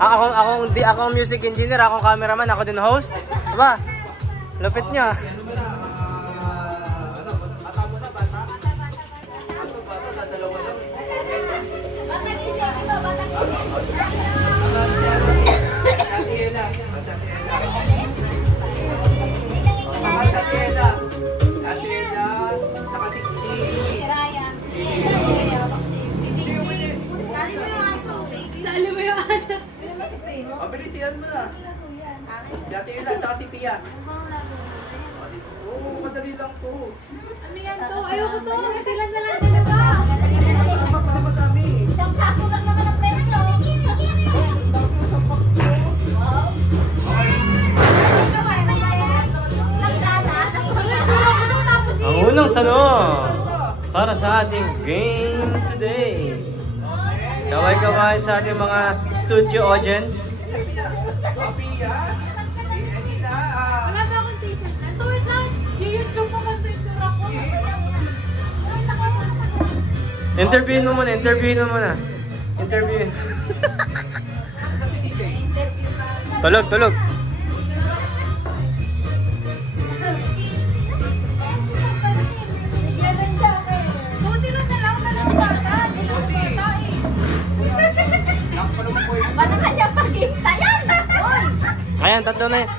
Ako ang music engineer, ako cameraman, ako din host. Diba? Lupit niya. Abilisihan mo na. Si Ate Ella at si Pia. Oo, madali lang to. Ano yan to? Ayoko to. Sila na lang dalawa. Sama kami. Isang sako lang naman ang presyo. Ang unang tanong para sa ating game today. Kaway-kaway sa ating mga studio audience. Wala ba akong t-shirt na? Tuwid lang. YouTube mo ba picture ako? Interviewin mo muna. Interviewin. Tulog. Ayan, tatlo na yan.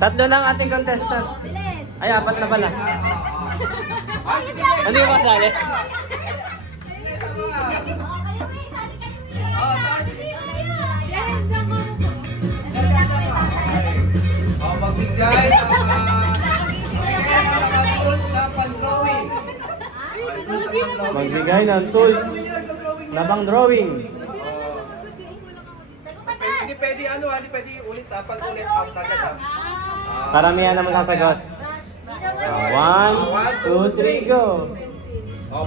Tatlo na ang ating contestant. Ay, apat na pala. Hindi ba kasali? Magbigay ng tools na pang-drawing. Hindi pwede hindi pwede ulit pag ulit out agad Karamihan naman sasagot. 1, 2, 3, go!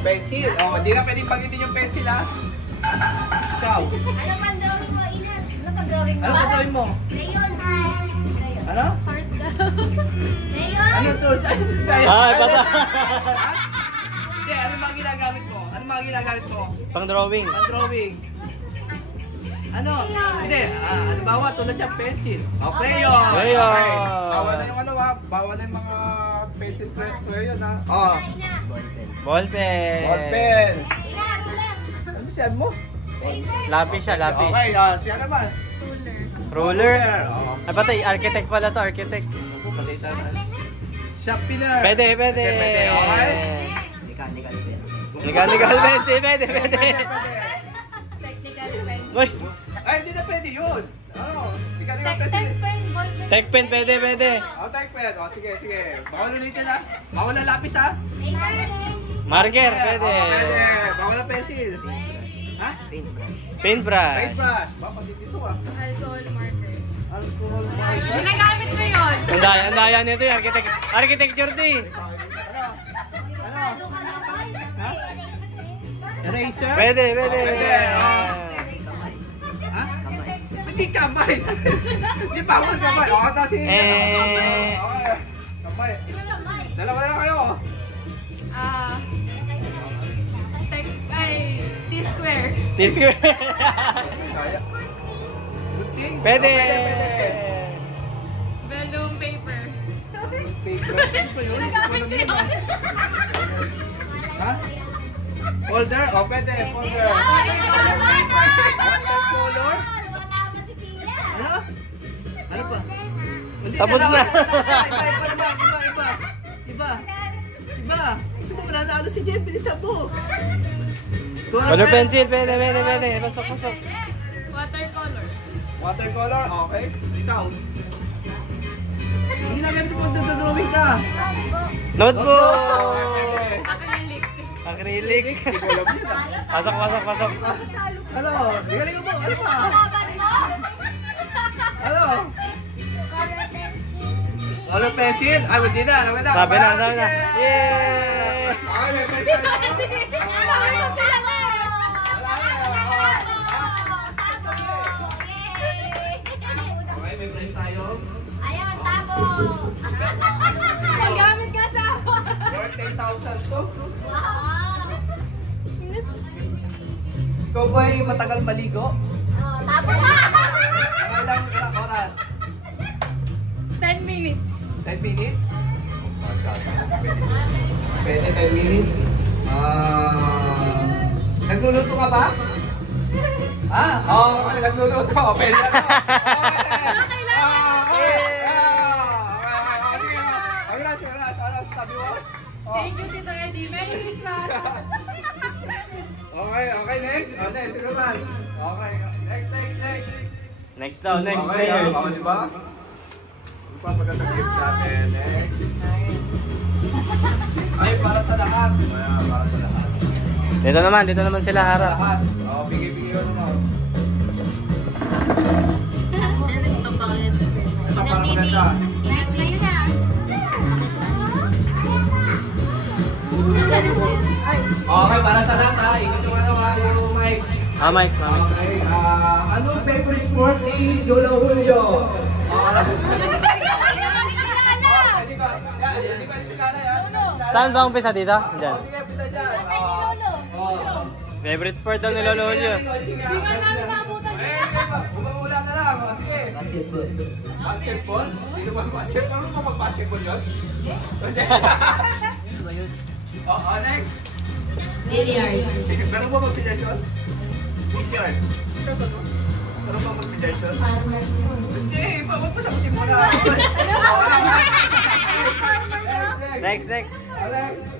Pencil. Hindi na pwedeng pagitin yung pencil Ikaw. Ano pang drawing mo, Ina? Ano pang drawing mo? Ano pang drawing mo? Crayon. Ano? Heart daw. Crayon. Ano tools? Bata! Hindi, ano mga ginagamit mo? Pang-drawing. Pang-drawing. Ano? Hindi. Halimbawa, tulad yung pencil. Crayon. Crayon. Bawa na yung bawa na yung mga pencil crayon Ballpen. Ballpen. Ano siya mo? Lapis siya, lapis. Okay, siya naman. Ruler. Ay, patay. Architect pala to, architect. Sharpener. Pwede. Okay. Mechanical pencil, pwede. Technical pencil. Uy, Ay, hindi na pwede yun. Mechanical pencil. tech pen, pwede. Type pen. Sige. Bawal ulitin Bawal na lapis Marker, pwede. Pwede. Bawal na pencil. Paintbrush. Paintbrush. Bakit dito Alcohol markers. Alcohol marker. Ginagamit mo yun. Ang daya nito yung architecture di. Eraser? Pwede. Hindi kamay. Hindi bawal kamay. Tapos kamay. Dalawa na kayo. T-square. Pwede. Vellum paper. Folder? Pwede. Folder. Watercolor? Ano pa? Tapos na. Iba. Gusto mo mananalo si Jen, bilisan mo. Color pencil, pwede. Pasok. Watercolor? Okay. Ikaw? Hindi na ganito pag drawing ka. Notebook. Acrylic. Acrylic. Pasok. Ano? Galing mo. Ano pa? Ano? Color pencil? Ay, hindi na. Sabi na. Yay! Ay, may pencil na. Okay, may prize tayo. Ayaw, tapo. Magamit ka sa ako. Worth 10,000 to. Wow. Ikaw ba'y matagal maligo? Ilang oras? 10 minutes. 10 minutes? Pwede 10 minutes. Nagluluto ka ba? Oo, nagluluto. Pwede na to. Okay lang. Sabi mo? Thank you, Tito Eddie. Merry Christmas. Okay, next. Next, sino man? Okay, next. Next daw, next Okay, players. diba? Ano pa magandang gift natin? Next. Ay, para sa lahat. Ayan, para sa lahat. Dito naman sila harap. Lahat. Bigay ko naman. Ito para maganda. Yes, ngayon na. Okay, para sa lahat ha. Ikot yung yung mic. Mike. Okay, anong favorite sport ni Lola Julio? Hindi pa si Kana yan. Saan ba umpisa dito? Diyan. Sige, pisa dyan. Favorite sport daw ni Lolo Julio. Umula na lang. Sige. Basketball? Hindi naman basketball. Ano pa mag-basketball yun? Next. Billiards. Meron ba mag-billiards yun? Billiards. Meron ba mag-billiards yun? Hindi, pasagutin mo na. Next. Alex.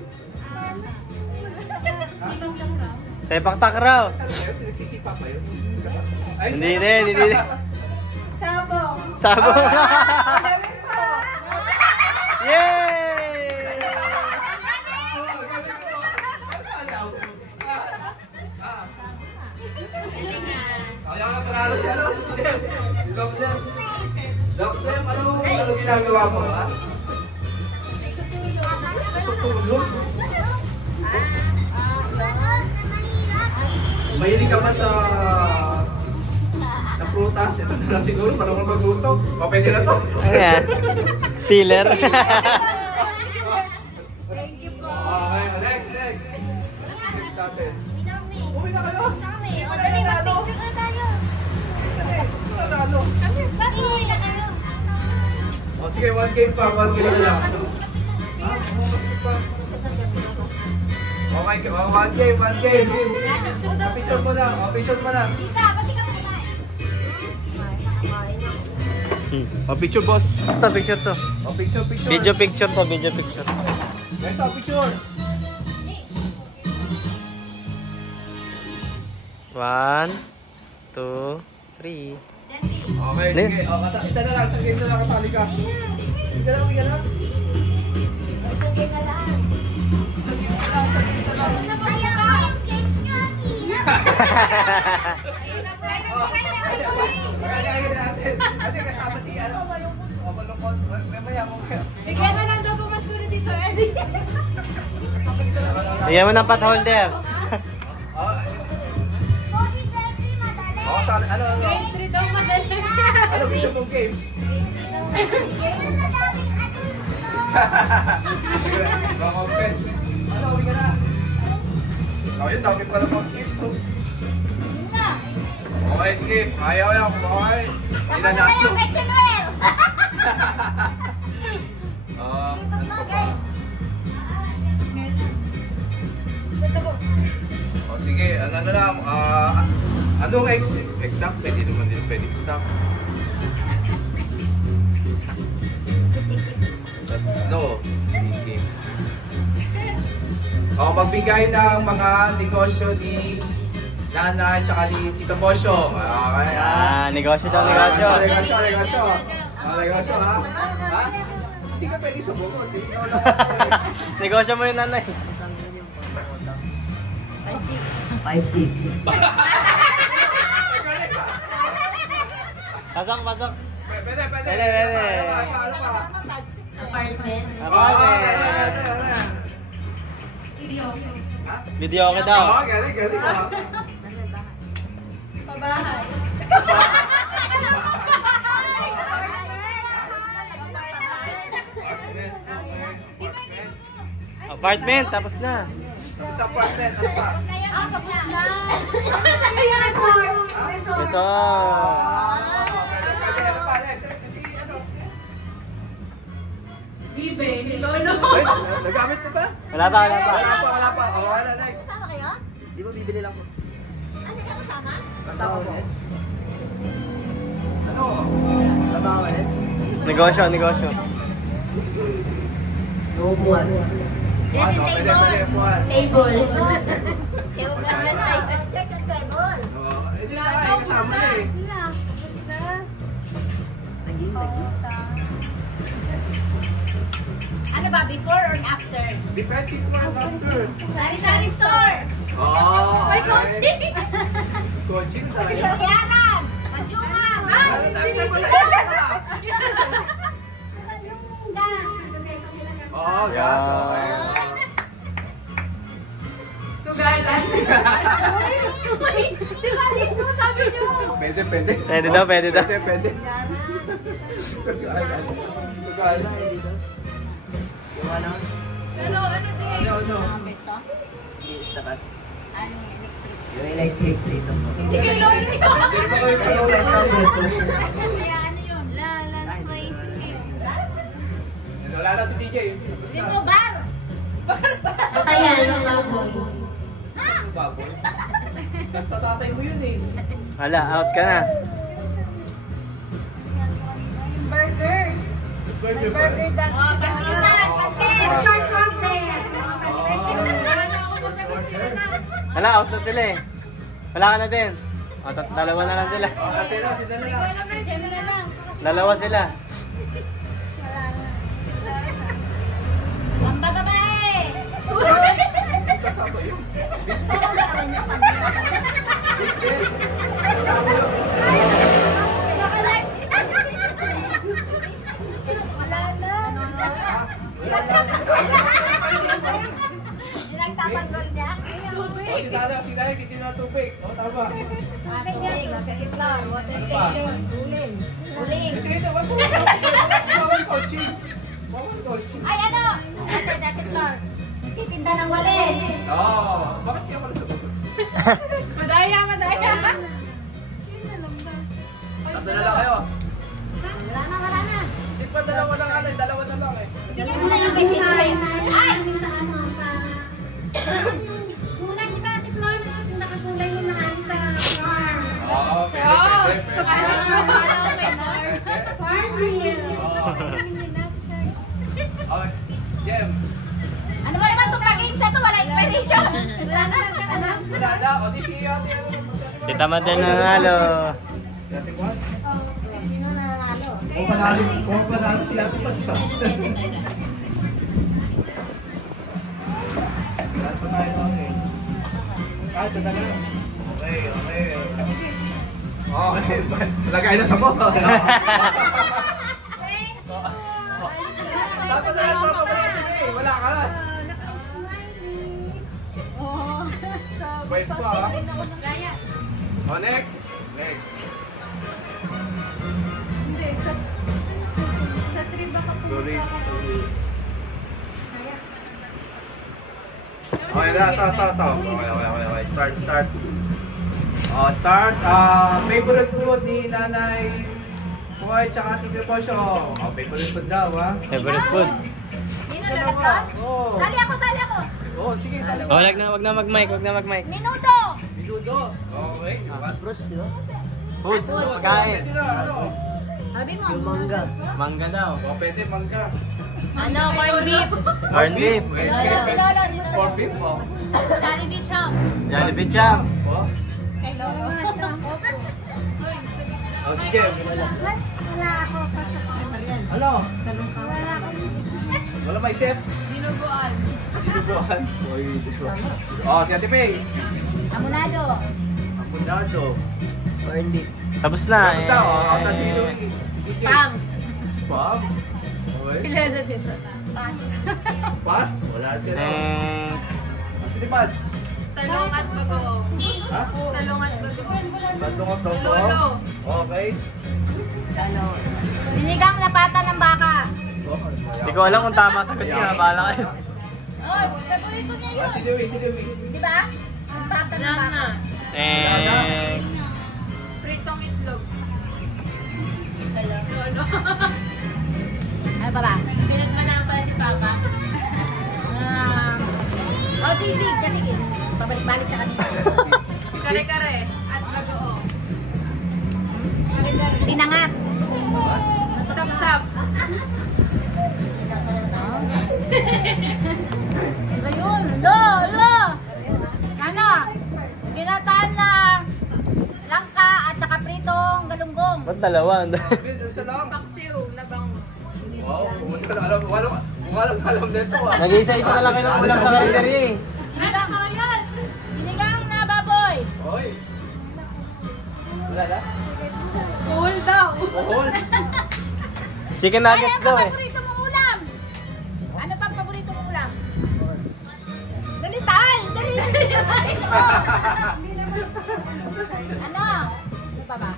Sepak takraw. Nagsisipa pa yun. Hindi na. Sabong. Yay! Kaya nga panalo si ano? Doc Sam, ano ginagawa mo, ha? Tutulog? Mahilig ka ba sa prutas? Ito na lang siguro, parang magluto. O, pwede na to. Ayan. Filler. Thank you po. Okay, next. Next natin. Uwi na kayo. Nanalo. O, sige, 1 game pa. 1 game na lang. Okay, 1 game. Picture mo na. Picture, boss. Ito, picture to. Picture. Video picture. Next, picture. 1, 2, 3. Okay, sige. Isa na lang. Isang game na lang kasali ka. Higa lang. Kaya natin. Ate, kasama si ano? Malungkot. Mamaya. Bigyan na lang daw pumasko na dito, Eddie. Bigyan mo ng pot holder. Ano? Grade 3 daw madali. Ano gusto mong games? Confess. Ano, uwi ka na. Yun, dami pala mga games. Okay, sige. Ayaw yan. Okay. Ilan na? Ano pa ba? O sige, ano na lang. Anong exact? Hindi naman din pwede exact. Ano? Games. Magbigay ng mga negosyo ni Nana at saka ni Tito Bosyo. Okay, Negosyo daw, negosyo. Negosyo, ha? Ha? Hindi ka pwede subugot. Negosyo mo yung nanay. 5-6. Pasok. Pwede. Pwede. Ano pa? Apartment. Video ko daw. Galing. Pabahay. Apartment, tapos na. Sa apartment, ano pa? Tapos na. Eso. Ano pa? Ano? Bibe, ni Lolo. Wait, nagamit na ba? Wala pa, wala pa. Wala pa. O, ano, next? Kasama kayo? Di ba bibili lang po? Ano kayo kasama? Kasama po. Ano? Trabaho ulit? Negosyo, negosyo. Upuan. Yes, Ano? Pwede, puwan. Table. Kayo ba yan? Yes, at table. Oo. Hindi na nga, kasama na eh. Naging. Ano ba, before or after? Depende po ang doctors. Sari-sari store. Oh, May coaching. Coaching tayo. Yaran. Majungan. Ano tayo na pala? Oo, gas. Okay. Sugalan. Di ba dito sabi nyo? Pwede. Pwede daw, pwede daw. Pwede. Sugalan. Yung ano? Pero ano din? Ano? Besto? Tapat. Ano yung electric? Yung electric dito po. Hindi kay Lolo. Hindi pa kayo Kaya ano yun? Last may sikil. wala na si DJ. Sino bar? Kaya ano baboy? Ano baboy? Sa tatay mo yun eh. Wala, out ka na. Burger. Burger ba? that pansinan. Pansin. Short bread. Wala, out na sila eh. Wala ka na din. O, dalawa na lang sila. Kasi na, sila na lang. Dalawa sila. Ang babae. Kasama yun. Business. Business. Kasama yun. Wala na. Wala na. Nagtatanggol niya. O, si Dada, si Daya, kitin na tubig. O, tama. Tubig, second floor, water station. Uling. Hindi, wag mo. Bawal coaching. Bawal coaching. Ay, ano? Ito, second floor. Titinda ng walis. Oo. Bakit kaya pala sagot? Madaya. Tatlo na lang kayo. Wala na. Hindi pa dalawa na lang, dalawa na lang eh. Bigyan mo na yung kitchen plate. Ay! Kulay ni Ate Flor, nakakulay yung mga sa farm. Oo, pwede. Farm deal. Okay. Jem. Ano ba naman itong games na ito? Wala expedition. Wala na. Wala na. O, di si ate. Tita Madel na nanalo. Ate Juan? Sino nanalo? Kung panalo si ate Patsa. Lahat pa tayo doon eh. Ito na lang. Okay. Okay. Lagay na sa mo. Dapat na lang tropa mo natin eh. Wala ka na. Wait pa ha. O, next. Hindi, sa trip baka Sorry. Okay na, ito. Okay. Start. Start. Favorite food ni Nanay Kuhay tsaka Tigre Posyo. Favorite food daw, ha? Favorite food. Yun ang lalagyan? Oo. Sali ako. Sige, sali Oh, wag na mag-mic. Minuto. Minuto. Okay. Fruits, di ba? Foods, pagkain. Pwede na, ano? Sabi mo. Yung mangga. Mangga daw. Pwede, mangga. Ano, corn beef. Corn beef. Si Lolo. Corn beef, oh. Jollibee chop. Jollibee chop. Oh. Kay Lolo. Oh, si Jem. Wala ako. Ano? Wala maisip? Binuguan. Dinuguan. Oh, si Ate Pei. Amunado. Amunado. Corn beef. Tapos na. Basta, oh. Tapos si Louie. Spam. Spam? Okay. Sila na dito. Pass. Pass? Wala sila. Si Dimads. Talong at bagoong. Ha? Talong at bagoong. Tatlong ang tawag Lolo. Okay. Salon. Sinigang na pata ng baka. Hindi ko alam kung tama sagot niya. Bahala kayo. Oh, paborito niya Ah, yun. si Louie. Di ba? pata ng Wala na. baka. Pritong itlog. Ano? Ano pa ba? Pinagmanapan si Papa. Oh, sisig. Kasi pabalik-balik sa kanila. Si Kare-Kare at Bagoo. Pinangat. Sap-sap. Ano yun? Lo! Ano? Ginataan na langka at saka pritong galunggong. Ba't dalawa? Sa lang. Paksiw na bangus. Wow, walang alam nito ah. Nag-isa-isa na lang kayo ng ulam sa karinderya eh. Sinigang na baboy. Oy. Wala na? Cool daw. Ohol. Chicken nuggets daw Ano eh. pa paborito mong ulam? Ano pa paborito mong ulam? Dali tayo! Dali! Ano? Ano pa ba?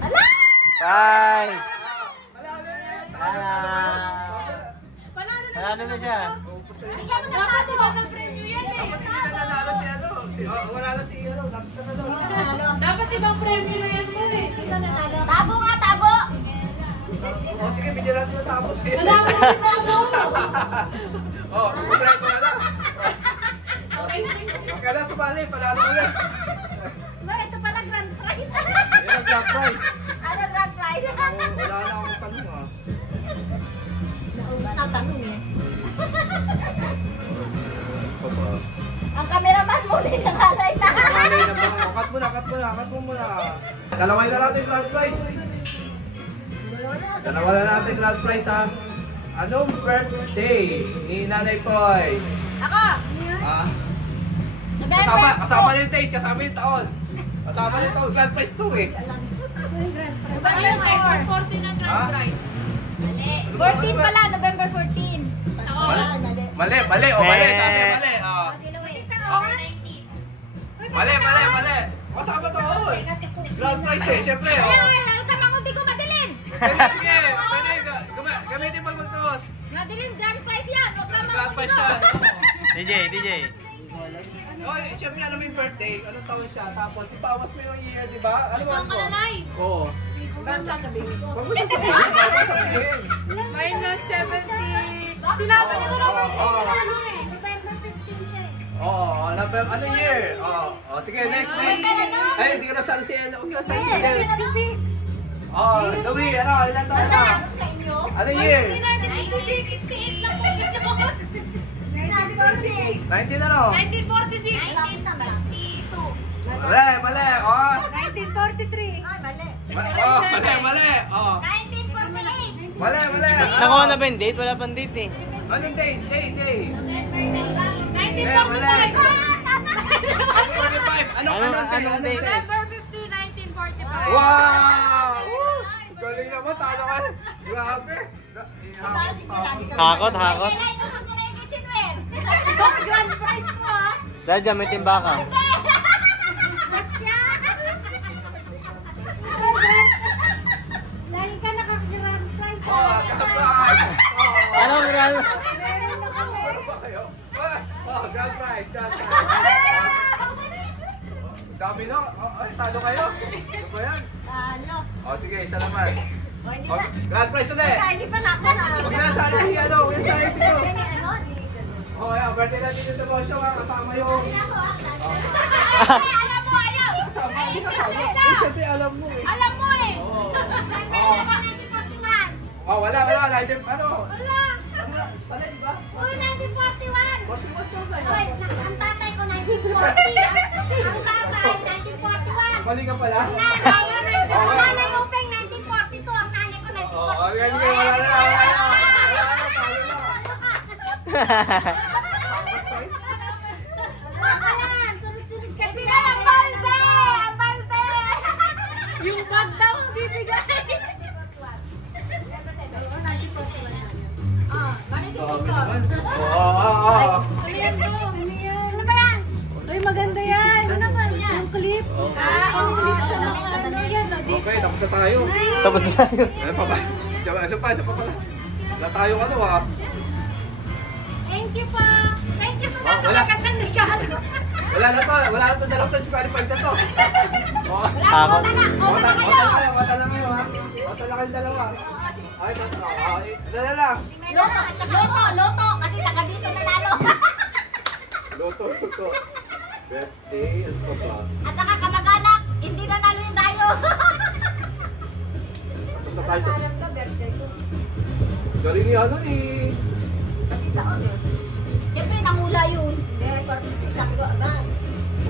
Ala! Ay! Panalo Ano na siya? Bigyan mo na natin mo. Dapat hindi na nanalo si ano. Wala na si ano. Nasa sa ano. Dapat ibang premyo na yan mo eh. Tabo nga, tabo! O sige, bigyan natin na tapos. Madami na si Tabo. Oh, kompleto na lang. Okay. Huwag ka na sumali, panalo ulit. Ma, ito pala grand prize. Yan ang grand prize. Ano grand prize? Wala na akong tanong ah. Naubos na ang tanong eh. Opo. Ang cameraman mo ulit ang alay na. Malay na ba? Cut mo muna. Dalaway na natin grand prize. Dalawa na natin grand prize ha. Anong birthday ni Nanay Poy? Ako! Ha? November Kasama na yung date, kasama yung taon. Kasama na yung taon, grand prize 2 eh. November 14 ang Ha? grand prize. 14 pala, November 14. Oo. Mali. O mali, sabi mali. Oh. Sino eh? Mali. Kasama to, oy. Grand prize eh, syempre. Oh. Ay, halika mga hindi ko madilin. Sige, gamitin mo magtuos. Madilin, grand prize yan. Huwag ka mga Grand prize siya. DJ. Oh, syempre alam mo yung birthday, anong taon siya, tapos ibawas mo yung year, di ba? Ano Ang mo? kalalay. Oo. Huwag mo sasabihin. Minus 70. Sinabi niyo na Oo. eh. November 15 siya eh. Oo, ano year? Oh, sige, next. Ay, hindi ka nasali si Ella. Huwag ka nasali si Ella. 56. Oh, Louie, ilan taon na? Sa inyo? Ano year? 1968 lang po. 1946. 19 ano? 1946. Malapit na, malapit. Mali. Oh. 1943. Ay, mali. Mali. Oh. 1948. Mali. Nakuha na ba yung date? Wala pang date eh. Anong date? 1945. Tama. 45. Anong date? November 15, 1945. Wow! Galing naman, talo ka. Grabe. Hakot. Kailan inuhag mo na yung kitchenware? Grand prize ko ha. Dahil dyan may timbaka. Lagi ka naka-grand prize. Oh, kapag! Ano, Ral? Ano ba kayo? Grand prize. Dami na. Ay, talo kayo. Ano ba yan? Talo. Sige, isa naman. O, hindi Oh, pa. grand prize ulit. Hindi pa na ako na. Huwag na nasali si ano, huwag na nasali si ano. Yan ano? Ayan, birthday natin dito sa show ha, kasama yung... Alam mo, ayaw. Kasama, hindi kasama. Siyempre alam mo eh. Alam mo eh. Oo. 1941. Wala. Ano? Wala. Wala, di ba? Oh, 1941. What's that? Wait, ang tatay ko 1940. Ang tatay 1941. Mali ka pala? Ang nanay mo peng 1942. Ang nanay ko 1942. Oo, wala na. Talo na. Sunod-sunod ka. Bigay ang balde! Ang balde! Yung bag daw ang bibigay. Dami naman. Oo. Ano yan to? Ano ba yan? Ay, maganda yan. Ano naman? Yung clip. Ang clip sa mga ano yan. Okay, tapos na tayo. Tapos na tayo. Ano pa ba? Isa pa pala. Wala tayong ano ha. Thank Thank you pa. Thank you sa Oh, wala. napakagandang regalo. Wala na to, dalawang to, disqualified na to. Oh. Takot. Wala na kayo. Wata lang kayo ha. Wata lang kayong dalawa. Ay, dala lang. Loto. Kasi taga dito nanalo. Loto. Birthday, ano pa ba? At saka kamag-anak, hindi nanalo yung tayo. Tapos na tayo sa... Galing ni ano ni... Siyempre, nangula yun.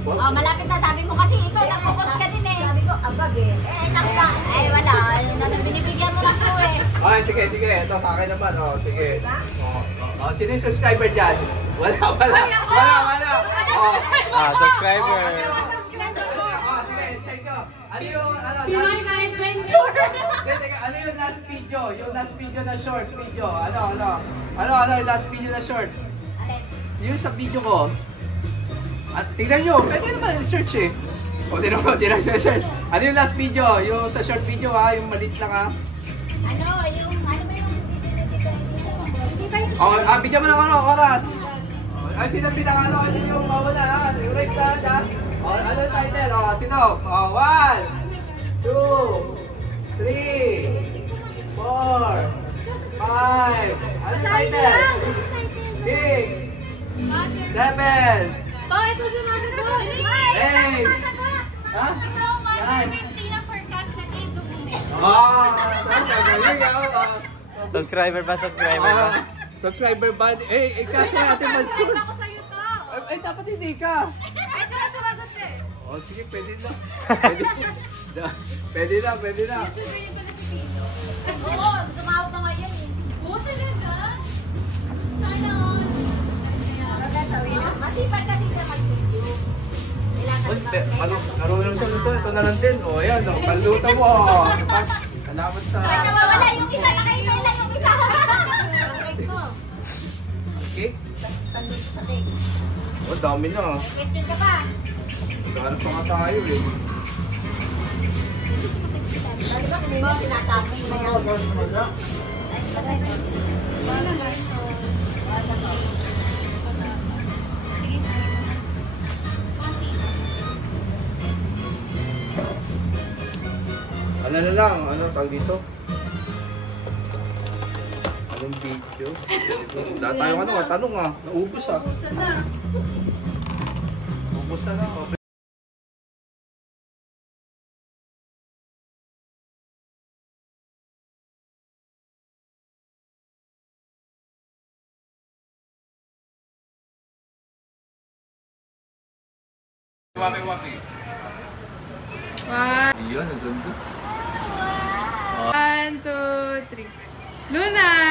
Oh, malapit na. Sabi mo kasi ikaw, nagpo-coach ka din eh. Sabi ko, abag eh. Ay, wala. Binibigyan mo lang ko eh. Ay, sige. Ito sa akin naman. Oh, sige. Oh, sino yung subscriber dyan? Wala. Oh. Subscriber. Oh, sige, check ko. Ano yung, Pinoy na adventure. Teka, ano yung last video? Yung last video na short video. Ano yung last video na short? Yung sa video ko. At tingnan nyo, pwede naman i-search eh. O, tingnan mo, search. Ano yung last video? Yung sa short video ha, yung maliit lang ha. Ano ba yung Bigyan mo ng oras. Ay, sino pinakano? Ay, sino yung mawala ha? Yung race na ha? Ano yung title? Sino? 1, 2, 3, 4, 5. Ano yung title? 6, 7, Oh, ito sumasagot. Hey! Ha? Ikaw, Yan. Tina for cats na kayo document. Subscriber ba? Subscriber ba? Kaso natin mag-sure. Ako sa YouTube. Dapat hindi ka. Ay, sila sumagot eh. Sige, pwede na. Pwede na. YouTube yun pala si Tito. Oo, tumawag na ngayon eh. Oo, talaga? Sana all. Masipag kasi siya mag-video. Marunong siya nito. Ito na lang din. Ayan. Kaluta mo. Salamat sa... Ay, nawawala yung isa. Nakailan lang yung isa. Okay? Dami na. Question ka pa. Magkano pa nga tayo eh. Di ba kung may sinatapos na yan? Wala na siya. Ano na lang? Ano tawag dito? Anong video? Dahil tayo tanong naubos Ubus na lang. Waki. Iyon, ang ganda. 1, 2, 3. Luna!